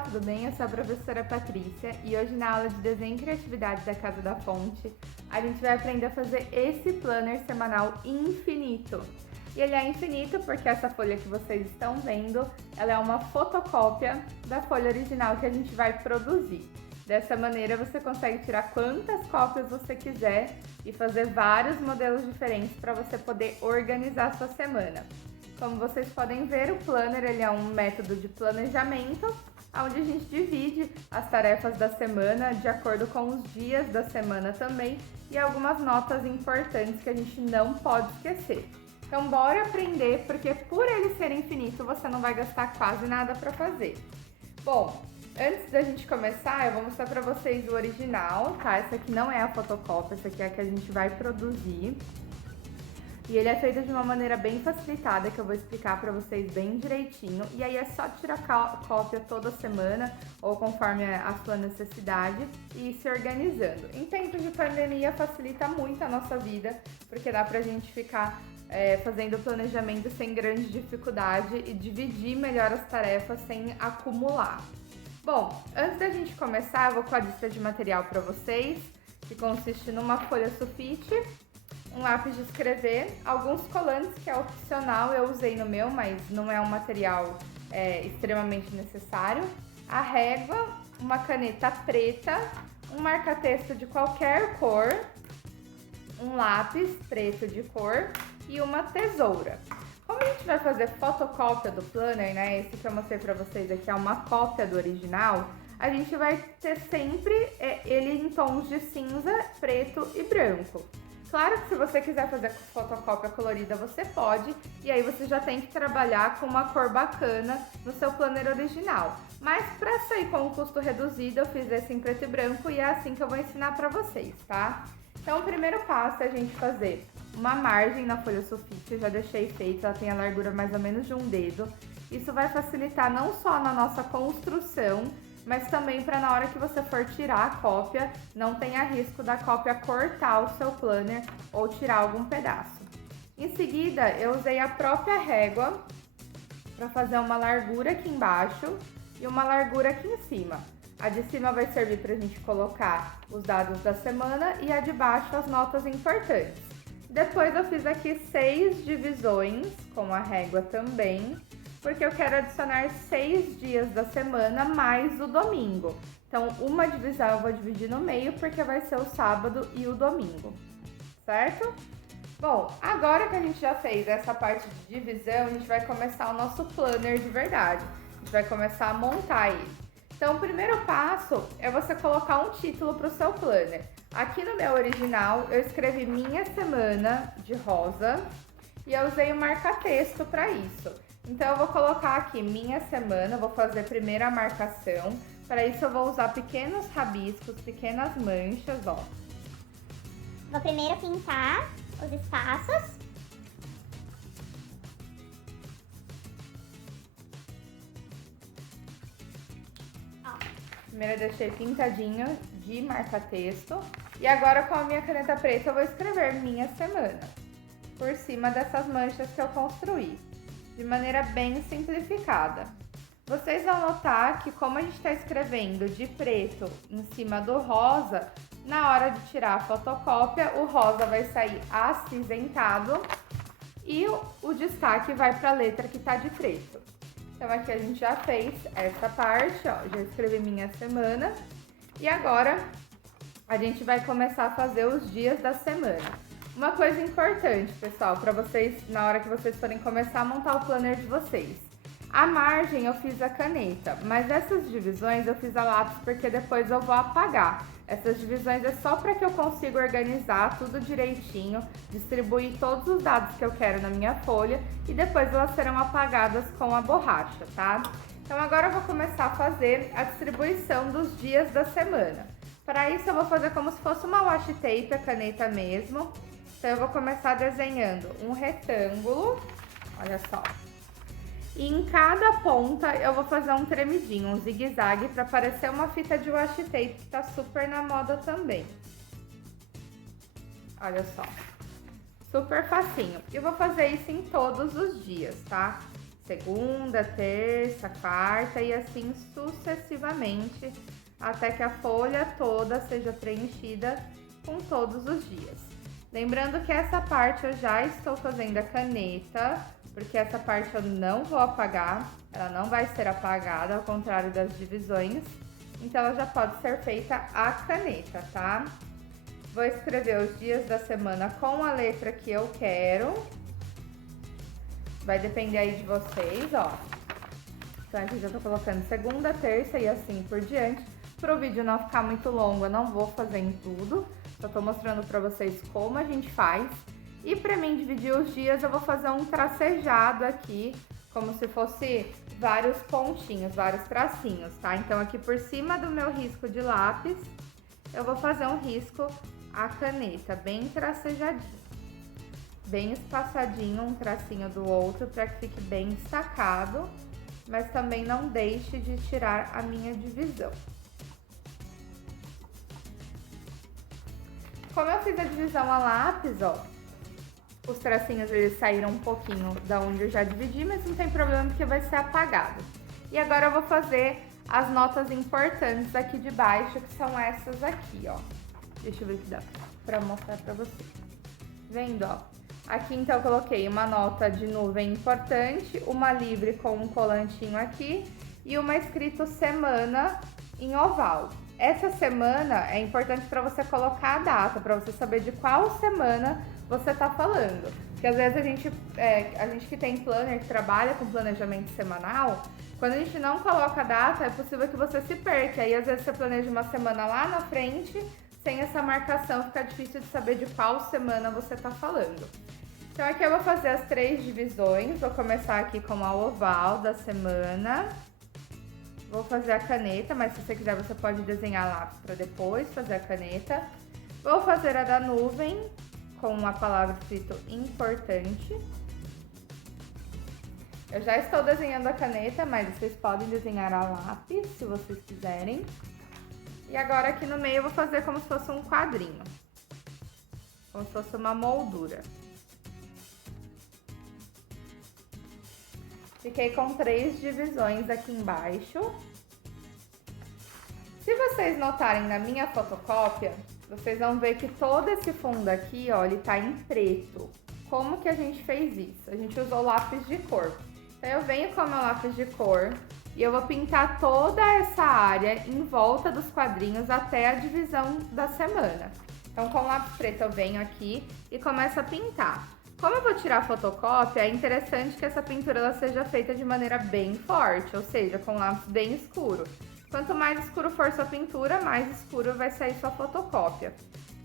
pessoal, tudo bem? Eu sou a professora Patrícia e hoje na aula de Desenho e Criatividade da Casa da Fonte a gente vai aprender a fazer esse planner semanal infinito. E ele é infinito porque essa folha que vocês estão vendo, ela é uma fotocópia da folha original que a gente vai produzir. Dessa maneira você consegue tirar quantas cópias você quiser e fazer vários modelos diferentes para você poder organizar a sua semana. Como vocês podem ver, o planner ele é um método de planejamento, onde a gente divide as tarefas da semana de acordo com os dias da semana também e algumas notas importantes que a gente não pode esquecer. Então bora aprender, porque por ele ser infinito, você não vai gastar quase nada para fazer. Bom, antes da gente começar, eu vou mostrar para vocês o original, tá? Essa aqui não é a fotocópia, essa aqui é a que a gente vai produzir. E ele é feito de uma maneira bem facilitada, que eu vou explicar para vocês bem direitinho. E aí é só tirar cópia toda semana, ou conforme a sua necessidade, e ir se organizando. Em tempos de pandemia facilita muito a nossa vida, porque dá pra gente ficar fazendo planejamento sem grande dificuldade e dividir melhor as tarefas sem acumular. Bom, antes da gente começar, eu vou com a lista de material para vocês, que consiste numa folha sulfite, um lápis de escrever, alguns colantes que é opcional, eu usei no meu, mas não é um material extremamente necessário, a régua, uma caneta preta, um marca-texto de qualquer cor, um lápis preto de cor e uma tesoura. Como a gente vai fazer fotocópia do planner, né? Esse que eu mostrei pra vocês aqui é uma cópia do original, a gente vai ter sempre ele em tons de cinza, preto e branco. Claro que se você quiser fazer fotocópia colorida, você pode, e aí você já tem que trabalhar com uma cor bacana no seu planner original. Mas para sair com um custo reduzido, eu fiz esse em preto e branco e é assim que eu vou ensinar para vocês, tá? Então o primeiro passo é a gente fazer uma margem na folha sulfite, eu já deixei feita, ela tem a largura mais ou menos de um dedo. Isso vai facilitar não só na nossa construção, mas também para na hora que você for tirar a cópia, não tenha risco da cópia cortar o seu planner ou tirar algum pedaço. Em seguida, eu usei a própria régua para fazer uma largura aqui embaixo e uma largura aqui em cima. A de cima vai servir para a gente colocar os dados da semana e a de baixo as notas importantes. Depois eu fiz aqui 6 divisões com a régua também, porque eu quero adicionar 6 dias da semana mais o domingo. Então, uma divisão eu vou dividir no meio, porque vai ser o sábado e o domingo, certo? Bom, agora que a gente já fez essa parte de divisão, a gente vai começar o nosso planner de verdade. A gente vai começar a montar ele. Então, o primeiro passo é você colocar um título para o seu planner. Aqui no meu original, eu escrevi Minha Semana de rosa e eu usei o marca-texto para isso. Então, eu vou colocar aqui minha semana, vou fazer primeiro a marcação. Para isso, eu vou usar pequenos rabiscos, pequenas manchas, ó. Vou primeiro pintar os espaços. Primeiro, eu deixei pintadinho de marca-texto. E agora, com a minha caneta preta, eu vou escrever minha semana por cima dessas manchas que eu construí, de maneira bem simplificada. Vocês vão notar que como a gente está escrevendo de preto em cima do rosa, na hora de tirar a fotocópia, o rosa vai sair acinzentado e o destaque vai para a letra que está de preto. Então aqui a gente já fez essa parte, ó, já escrevi minha semana. E agora a gente vai começar a fazer os dias da semana. Uma coisa importante, pessoal, para vocês, na hora que vocês forem começar a montar o planner de vocês. A margem eu fiz a caneta, mas essas divisões eu fiz a lápis porque depois eu vou apagar. Essas divisões é só para que eu consiga organizar tudo direitinho, distribuir todos os dados que eu quero na minha folha e depois elas serão apagadas com a borracha, tá? Então agora eu vou começar a fazer a distribuição dos dias da semana. Para isso eu vou fazer como se fosse uma washi tape, a caneta mesmo. Então eu vou começar desenhando um retângulo, olha só. E em cada ponta eu vou fazer um tremidinho, um zigue-zague, para parecer uma fita de washi tape, que tá super na moda também. Olha só, super facinho. Eu vou fazer isso em todos os dias, tá? segunda, terça, quarta e assim sucessivamente, até que a folha toda seja preenchida com todos os dias. Lembrando que essa parte eu já estou fazendo a caneta, porque essa parte eu não vou apagar, ela não vai ser apagada, ao contrário das divisões, então ela já pode ser feita a caneta, tá? Vou escrever os dias da semana com a letra que eu quero. Vai depender aí de vocês, ó. Então aqui já tô colocando segunda, terça e assim por diante. Para o vídeo não ficar muito longo, eu não vou fazer em tudo. Só tô mostrando pra vocês como a gente faz. E pra mim dividir os dias, eu vou fazer um tracejado aqui, como se fosse vários pontinhos, vários tracinhos, tá? Então aqui por cima do meu risco de lápis, eu vou fazer um risco a caneta, bem tracejadinho. Bem espaçadinho, um tracinho do outro, para que fique bem destacado, mas também não deixe de tirar a minha divisão. Como eu fiz a divisão a lápis, ó, os tracinhos eles saíram um pouquinho da onde eu já dividi, mas não tem problema porque vai ser apagado. E agora eu vou fazer as notas importantes aqui de baixo, que são essas aqui, ó. Deixa eu ver se dá pra mostrar pra vocês. Vendo, ó? Aqui então eu coloquei uma nota de nuvem importante, uma livre com um colantinho aqui e uma escrito semana em oval. Essa semana é importante para você colocar a data, para você saber de qual semana você tá falando. Porque às vezes a gente que tem planner, que trabalha com planejamento semanal, quando a gente não coloca a data, é possível que você se perca. Aí às vezes você planeja uma semana lá na frente, sem essa marcação fica difícil de saber de qual semana você tá falando. Então aqui eu vou fazer as 3 divisões, vou começar aqui com a oval da semana. Vou fazer a caneta, mas se você quiser você pode desenhar lápis para depois fazer a caneta. Vou fazer a da nuvem com a palavra escrito importante. Eu já estou desenhando a caneta, mas vocês podem desenhar a lápis se vocês quiserem. E agora aqui no meio eu vou fazer como se fosse um quadrinho, como se fosse uma moldura. Fiquei com 3 divisões aqui embaixo. Se vocês notarem na minha fotocópia, vocês vão ver que todo esse fundo aqui, ó, ele tá em preto. Como que a gente fez isso? A gente usou lápis de cor. Então eu venho com o meu lápis de cor e eu vou pintar toda essa área em volta dos quadrinhos até a divisão da semana. Então com o lápis preto eu venho aqui e começo a pintar. Como eu vou tirar a fotocópia, é interessante que essa pintura ela seja feita de maneira bem forte, ou seja, com lápis bem escuro. Quanto mais escuro for sua pintura, mais escuro vai sair sua fotocópia.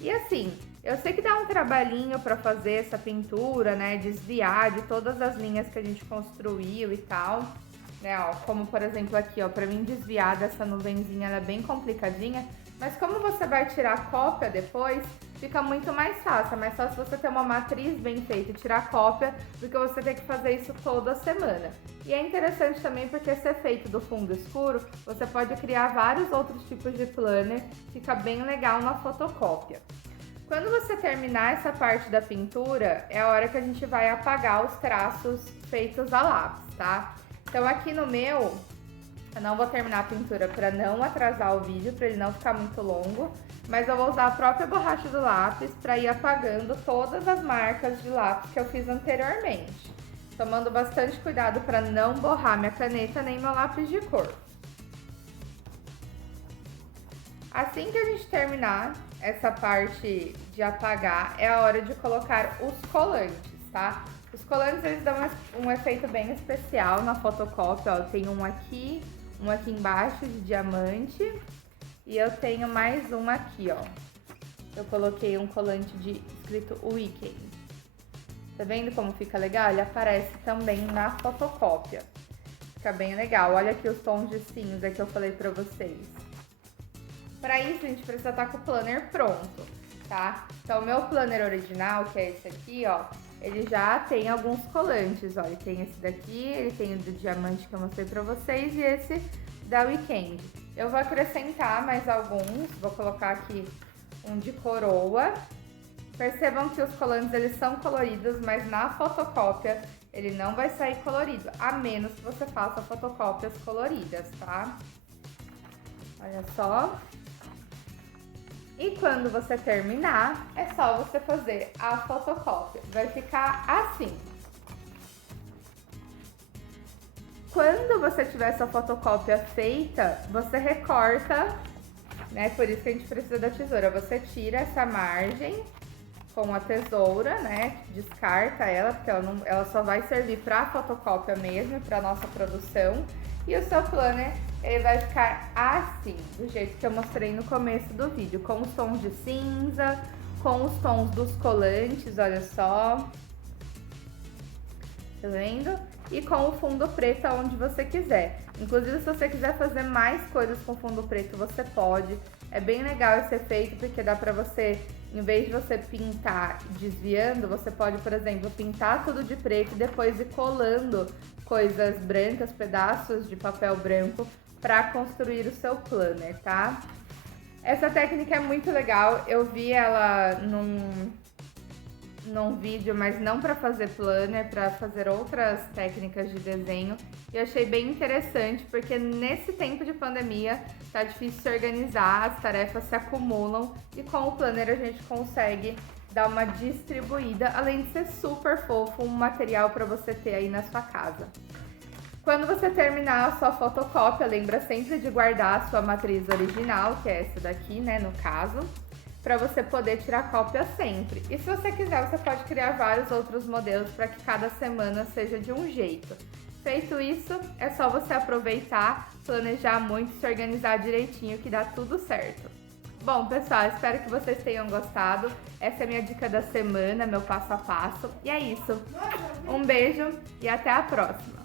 E assim, eu sei que dá um trabalhinho para fazer essa pintura, né, desviar de todas as linhas que a gente construiu e tal, né, ó, como por exemplo aqui, ó, para mim desviar dessa nuvenzinha, ela é bem complicadinha, mas como você vai tirar a cópia depois, fica muito mais fácil, mas só se você ter uma matriz bem feita e tirar a cópia, do que você ter que fazer isso toda semana. E é interessante também porque se é feito do fundo escuro, você pode criar vários outros tipos de planner, fica bem legal na fotocópia. Quando você terminar essa parte da pintura, é a hora que a gente vai apagar os traços feitos a lápis, tá? Então aqui no meu, eu não vou terminar a pintura para não atrasar o vídeo, para ele não ficar muito longo, mas eu vou usar a própria borracha do lápis para ir apagando todas as marcas de lápis que eu fiz anteriormente, tomando bastante cuidado para não borrar minha caneta nem meu lápis de cor. Assim que a gente terminar essa parte de apagar, é a hora de colocar os colantes, tá? Os colantes eles dão um efeito bem especial na fotocópia, ó. Eu tenho um aqui embaixo de diamante e eu tenho mais um aqui, ó. Eu coloquei um colante de escrito Weekend. Tá vendo como fica legal? Ele aparece também na fotocópia. Fica bem legal. Olha aqui os tons de cinza que eu falei pra vocês. Para isso, a gente precisa estar com o planner pronto, tá? Então, o meu planner original, que é esse aqui, ó, ele já tem alguns colantes, ó. Ele tem esse daqui, ele tem o do diamante que eu mostrei pra vocês e esse da Weekend. Eu vou acrescentar mais alguns, vou colocar aqui um de coroa. Percebam que os colantes, eles são coloridos, mas na fotocópia ele não vai sair colorido, a menos que você faça fotocópias coloridas, tá? Olha só. E quando você terminar, é só você fazer a fotocópia. Vai ficar assim. Quando você tiver sua fotocópia feita, você recorta, né? Por isso que a gente precisa da tesoura. Você tira essa margem com a tesoura, né? Descarta ela, porque ela só vai servir para fotocópia mesmo, para nossa produção. E o seu planner, ele vai ficar assim, do jeito que eu mostrei no começo do vídeo, com os tons de cinza, com os tons dos colantes, olha só. Tá vendo? E com o fundo preto aonde você quiser. Inclusive, se você quiser fazer mais coisas com fundo preto, você pode. É bem legal esse efeito, porque dá pra você, em vez de você pintar desviando, você pode, por exemplo, pintar tudo de preto e depois ir colando coisas brancas, pedaços de papel branco, pra construir o seu planner, tá? Essa técnica é muito legal, eu vi ela num vídeo, mas não para fazer planner, para fazer outras técnicas de desenho. E eu achei bem interessante, porque nesse tempo de pandemia tá difícil se organizar, as tarefas se acumulam e com o planner a gente consegue dar uma distribuída, além de ser super fofo, um material para você ter aí na sua casa. Quando você terminar a sua fotocópia, lembra sempre de guardar a sua matriz original, que é essa daqui, né, no caso, para você poder tirar cópia sempre. E se você quiser, você pode criar vários outros modelos para que cada semana seja de um jeito. Feito isso, é só você aproveitar, planejar muito, se organizar direitinho que dá tudo certo. Bom, pessoal, espero que vocês tenham gostado. Essa é a minha dica da semana, meu passo a passo. E é isso. Um beijo e até a próxima!